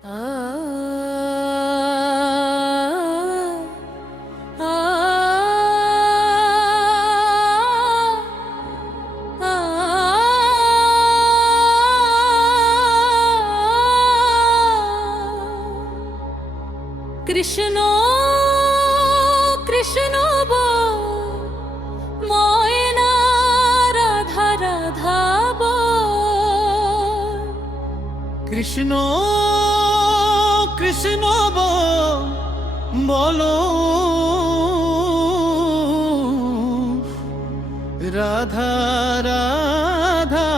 কৃষ্ণ কৃষ্ণ ময়না রাধা রাধা কৃষ্ণ কৃষ্ণ বলো রাধা রাধা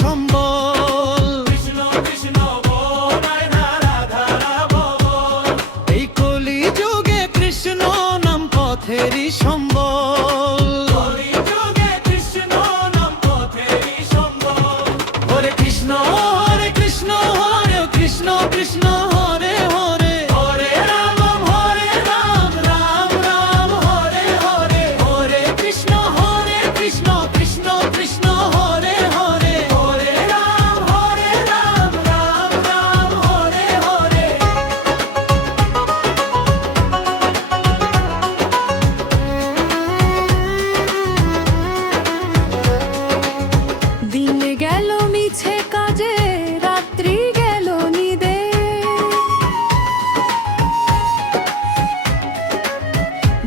সম্বল কৃষ্ণ কৃষ্ণ বল রাধা রাধা বল। এই কলি যুগে কৃষ্ণ নাম পথেরই সম্বল। কলি যুগে কৃষ্ণ নাম পথেরই সম্বল। হরে কৃষ্ণ কৃষ্ণ হরে কৃষ্ণ কৃষ্ণ হরে হরে হরে রাম রাম রাম হরে হরে। হরে কৃষ্ণ কৃষ্ণ কৃষ্ণ হরে হরে হরে রাম রাম হরে হরে। দিন গেল মিছে কাজে রাত্রি গেল নিদে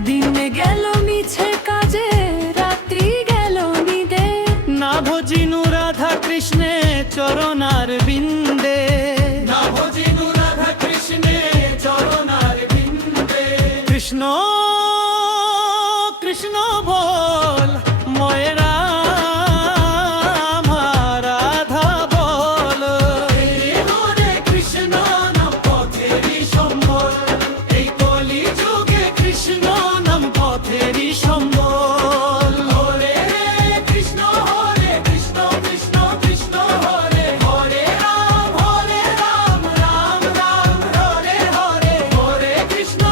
দিন গেল মিছে কাজে রাত্রি গেল নিদে না ভজিনু রাধা কৃষ্ণে চরণার বিন্দে না ভজিনু রাধা কৃষ্ণে চরণার বিন্দে। কৃষ্ণ কৃষ্ণ বল ময়রা রাধা বল। হরে কৃষ্ণ নাম পথেরই সম্বল। এই কলি যুগে কৃষ্ণ নাম পথেরই সম্বল। হরে কৃষ্ণ কৃষ্ণ কৃষ্ণ হরে। হরে রাম রাম হরে হরে। হরে কৃষ্ণ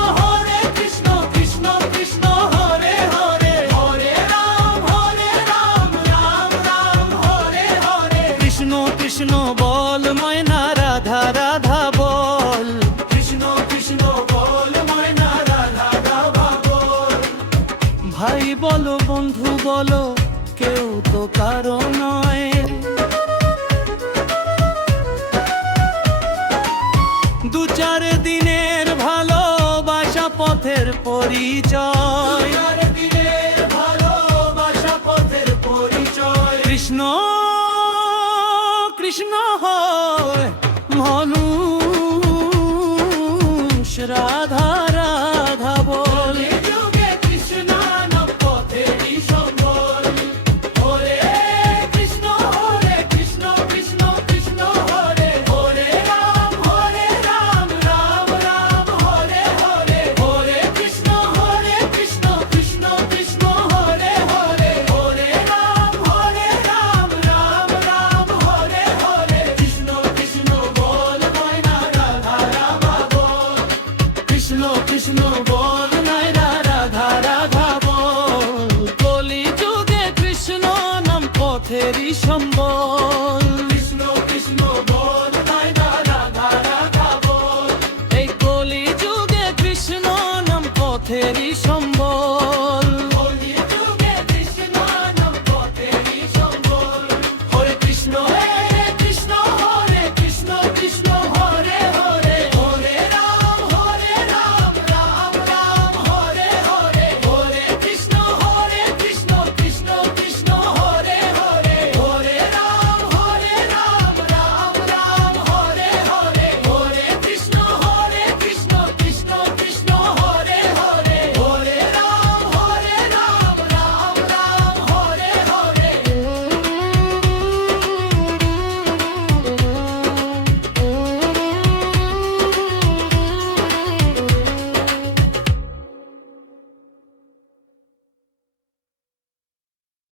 কৃষ্ণ কৃষ্ণ হরে হরে। হরে রাম রাম হরে হরে। কৃষ্ণ কৃষ্ণ বল ময়না রাধা রাধা বল। কৃষ্ণ কৃষ্ণ বল ময়না রাধা রাধা বল। ভাই বলো বন্ধু বলো কেউ তো কারো নয়। দু চার দিনের ভালোবাসা পথের পরিচয়। চার দিনের ভালোবাসা পথের পরিচয়। কৃষ্ণ কৃষ্ণ হয় মানুষ রাধা রাধা বল। যুগে কৃষ্ণ নাম পথেরই সম্বল। হরে কৃষ্ণ কৃষ্ণ কৃষ্ণ হরে। হরে রাম রাম হরে হরে। হরে কৃষ্ণ কৃষ্ণ কৃষ্ণ হরে হরে। হরে রাম রাম হরে হরে। কৃষ্ণ কৃষ্ণ বল ময়না রাধা রাধা বল। কৃষ্ণ কৃষ্ণ বল নাইরা রাধা রাধা বল। কলি যুগে কৃষ্ণ নাম পথেরই সম্বল। কৃষ্ণ কৃষ্ণ বল রাধা রাধা রাধা বল। এই কলি যুগে কৃষ্ণ নাম পথেরই